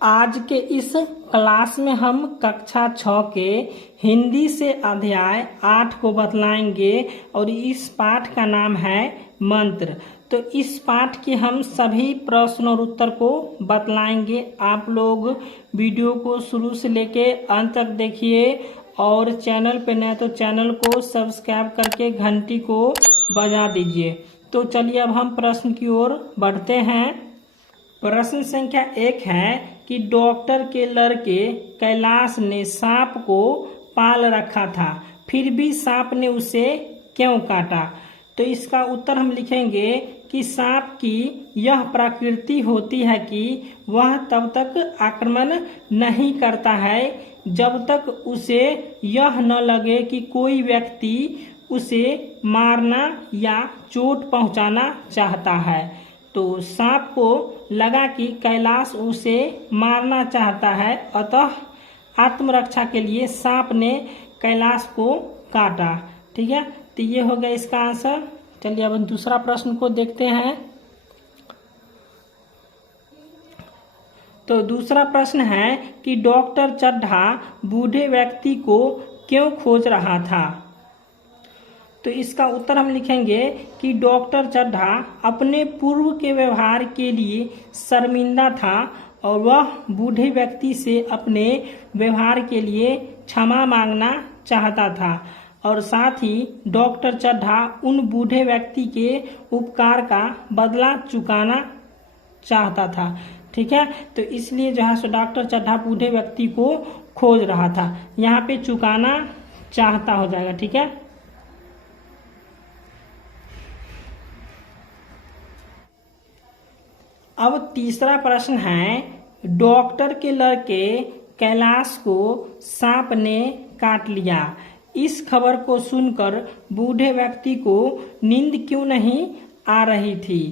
आज के इस क्लास में हम कक्षा 6 के हिंदी से अध्याय 8 को बतलाएंगे और इस पाठ का नाम है मंत्र। तो इस पाठ के हम सभी प्रश्न और उत्तर को बतलाएंगे। आप लोग वीडियो को शुरू से लेके अंत तक देखिए और चैनल पे नए तो चैनल को सब्सक्राइब करके घंटी को बजा दीजिए। तो चलिए अब हम प्रश्न की ओर बढ़ते हैं। प्रश्न संख्या 1 है कि डॉक्टर के लड़के कैलाश ने सांप को पाल रखा था, फिर भी सांप ने उसे क्यों काटा। तो इसका उत्तर हम लिखेंगे कि सांप की यह प्रकृति होती है कि वह तब तक आक्रमण नहीं करता है जब तक उसे यह न लगे कि कोई व्यक्ति उसे मारना या चोट पहुंचाना चाहता है। तो सांप को लगा कि कैलाश उसे मारना चाहता है, अतः आत्मरक्षा के लिए सांप ने कैलाश को काटा। ठीक है, तो ये हो गया इसका आंसर। चलिए अब दूसरा प्रश्न को देखते हैं। तो दूसरा प्रश्न है कि डॉक्टर चड्ढा बूढ़े व्यक्ति को क्यों खोज रहा था। तो इसका उत्तर हम लिखेंगे कि डॉक्टर चड्ढा अपने पूर्व के व्यवहार के लिए शर्मिंदा था और वह बूढ़े व्यक्ति से अपने व्यवहार के लिए क्षमा मांगना चाहता था और साथ ही डॉक्टर चड्ढा उन बूढ़े व्यक्ति के उपकार का बदला चुकाना चाहता था। ठीक है, तो इसलिए जो है सो डॉक्टर चड्ढा बूढ़े व्यक्ति को खोज रहा था, यहाँ पे चुकाना चाहता हो जाएगा। ठीक है, अब तीसरा प्रश्न है डॉक्टर के लड़के कैलाश को सांप ने काट लिया। इस खबर को सुनकर बूढ़े व्यक्ति को नींद क्यों नहीं आ रही थी।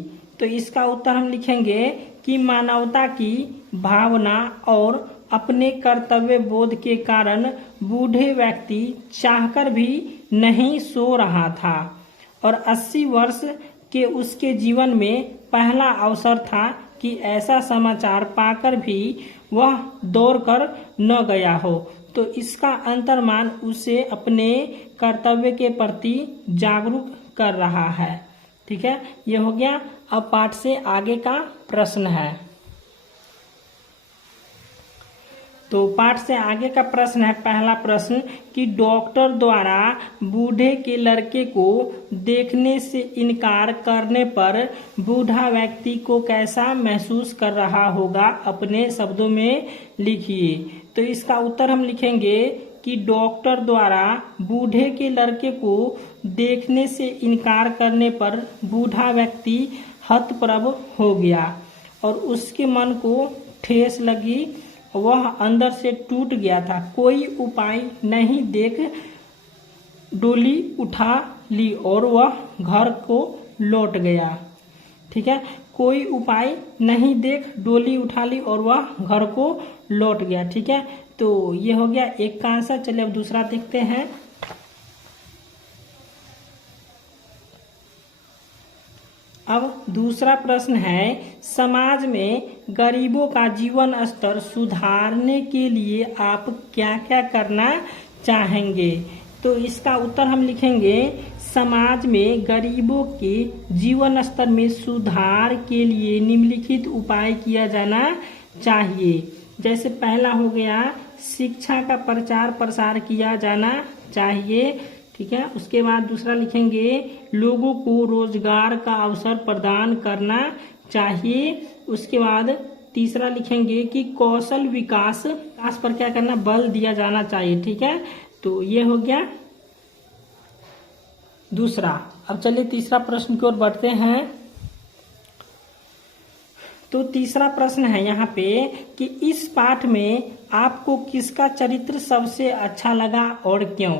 तो इसका उत्तर हम लिखेंगे कि मानवता की भावना और अपने कर्तव्य बोध के कारण बूढ़े व्यक्ति चाहकर भी नहीं सो रहा था और 80 वर्ष के उसके जीवन में पहला अवसर था कि ऐसा समाचार पाकर भी वह दौड़कर न गया हो। तो इसका अंतर्मान उसे अपने कर्तव्य के प्रति जागरूक कर रहा है। ठीक है, ये हो गया। अब पाठ से आगे का प्रश्न है। तो पाठ से आगे का प्रश्न है पहला प्रश्न कि डॉक्टर द्वारा बूढ़े के लड़के को देखने से इनकार करने पर बूढ़ा व्यक्ति को कैसा महसूस कर रहा होगा, अपने शब्दों में लिखिए। तो इसका उत्तर हम लिखेंगे कि डॉक्टर द्वारा बूढ़े के लड़के को देखने से इनकार करने पर बूढ़ा व्यक्ति हतप्रभ हो गया और उसके मन को ठेस लगी, वह अंदर से टूट गया था। कोई उपाय नहीं देख डोली उठा ली और वह घर को लौट गया। ठीक है, कोई उपाय नहीं देख डोली उठा ली और वह घर को लौट गया। ठीक है, तो ये हो गया एक का आंसर। चलिए अब दूसरा देखते हैं। अब दूसरा प्रश्न है समाज में गरीबों का जीवन स्तर सुधारने के लिए आप क्या क्या करना चाहेंगे। तो इसका उत्तर हम लिखेंगे समाज में गरीबों के जीवन स्तर में सुधार के लिए निम्नलिखित उपाय किया जाना चाहिए। जैसे पहला हो गया शिक्षा का प्रचार प्रसार किया जाना चाहिए। ठीक है, उसके बाद दूसरा लिखेंगे लोगों को रोजगार का अवसर प्रदान करना चाहिए। उसके बाद तीसरा लिखेंगे कि कौशल विकास पर क्या करना, बल दिया जाना चाहिए। ठीक है, तो ये हो गया दूसरा। अब चलिए तीसरा प्रश्न की ओर बढ़ते हैं। तो तीसरा प्रश्न है यहाँ पे कि इस पाठ में आपको किसका चरित्र सबसे अच्छा लगा और क्यों।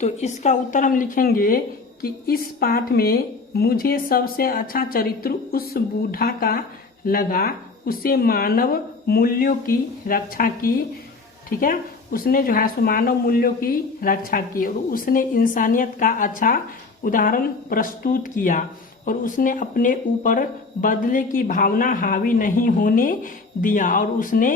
तो इसका उत्तर हम लिखेंगे कि इस पाठ में मुझे सबसे अच्छा चरित्र उस बूढ़ा का लगा, उसे मानव मूल्यों की रक्षा की। ठीक है, उसने जो है सो मानव मूल्यों की रक्षा की और उसने इंसानियत का अच्छा उदाहरण प्रस्तुत किया और उसने अपने ऊपर बदले की भावना हावी नहीं होने दिया और उसने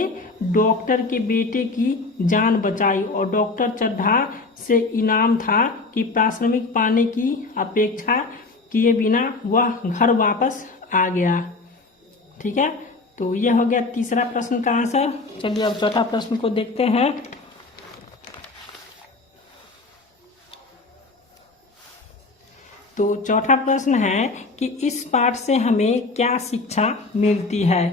डॉक्टर के बेटे की जान बचाई। और डॉक्टर चड्ढा से इनाम था कि पारिश्रमिक पाने की अपेक्षा किए बिना वह घर वापस आ गया। ठीक है, तो यह हो गया तीसरा प्रश्न का आंसर। चलिए अब चौथा प्रश्न को देखते हैं। तो चौथा प्रश्न है कि इस पाठ से हमें क्या शिक्षा मिलती है।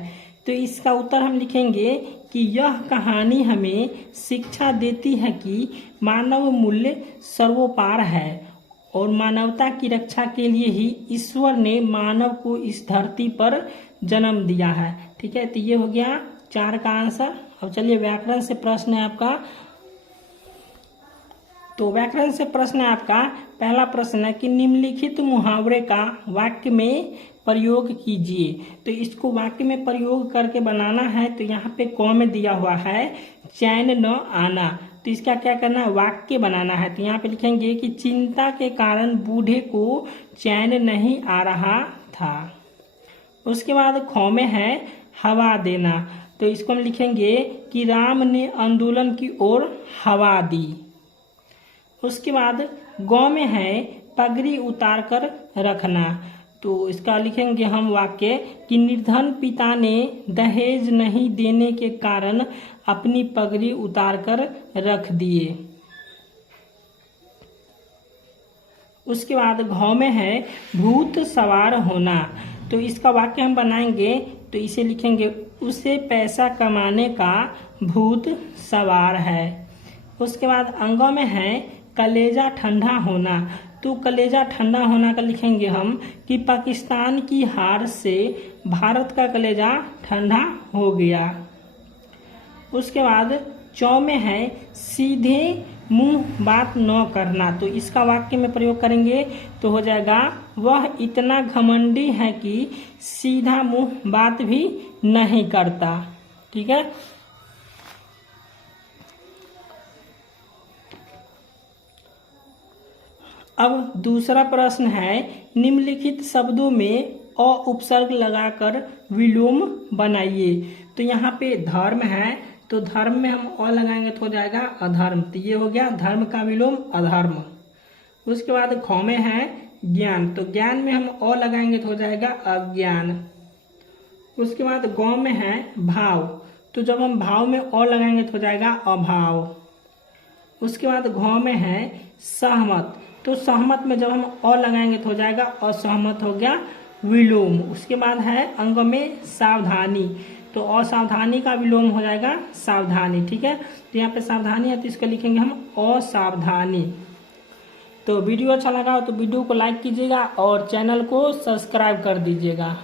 तो इसका उत्तर हम लिखेंगे कि यह कहानी हमें शिक्षा देती है कि मानव मूल्य सर्वोपरि है और मानवता की रक्षा के लिए ही ईश्वर ने मानव को इस धरती पर जन्म दिया है। ठीक है, तो ये हो गया 4 का आंसर। अब चलिए व्याकरण से प्रश्न है आपका। तो व्याकरण से प्रश्न है आपका। पहला प्रश्न है कि निम्नलिखित मुहावरे का वाक्य में प्रयोग कीजिए। तो इसको वाक्य में प्रयोग करके बनाना है। तो यहाँ पे क में दिया हुआ है चैन न आना। तो इसका क्या करना है, वाक्य बनाना है। तो यहाँ पे लिखेंगे कि चिंता के कारण बूढ़े को चैन नहीं आ रहा था। उसके बाद ख में है हवा देना। तो इसको हम लिखेंगे कि राम ने आंदोलन की ओर हवा दी। उसके बाद गौ में है पगड़ी उतार कर रखना। तो इसका लिखेंगे हम वाक्य कि निर्धन पिता ने दहेज नहीं देने के कारण अपनी पगड़ी उतार कर रख दिए। उसके बाद घ में है भूत सवार होना। तो इसका वाक्य हम बनाएंगे। तो इसे लिखेंगे उसे पैसा कमाने का भूत सवार है। उसके बाद अंग में है कलेजा ठंडा होना। तो कलेजा ठंडा होना का लिखेंगे हम कि पाकिस्तान की हार से भारत का कलेजा ठंडा हो गया। उसके बाद चौ में है सीधे मुंह बात न करना। तो इसका वाक्य में प्रयोग करेंगे तो हो जाएगा वह इतना घमंडी है कि सीधा मुंह बात भी नहीं करता। ठीक है, अब दूसरा प्रश्न है निम्नलिखित शब्दों में अ उपसर्ग लगाकर विलोम बनाइए। तो यहाँ पे धर्म है। तो धर्म में हम अ लगाएंगे तो हो जाएगा अधर्म। तो ये हो गया धर्म का विलोम अधर्म। उसके बाद ख में है ज्ञान। तो ज्ञान में हम अ लगाएंगे तो हो जाएगा अज्ञान। उसके बाद गौ में है भाव। तो जब हम भाव में अ लगाएंगे तो हो जाएगा अभाव। उसके बाद घ में है सहमत। तो सहमत में जब हम अ लगाएंगे तो हो जाएगा असहमत, हो गया विलोम। उसके बाद है अंग में सावधानी। तो असावधानी का विलोम हो जाएगा सावधानी। ठीक है, तो यहाँ पे सावधानी है तो इसको लिखेंगे हम असावधानी। तो वीडियो अच्छा लगा हो तो वीडियो को लाइक कीजिएगा और चैनल को सब्सक्राइब कर दीजिएगा।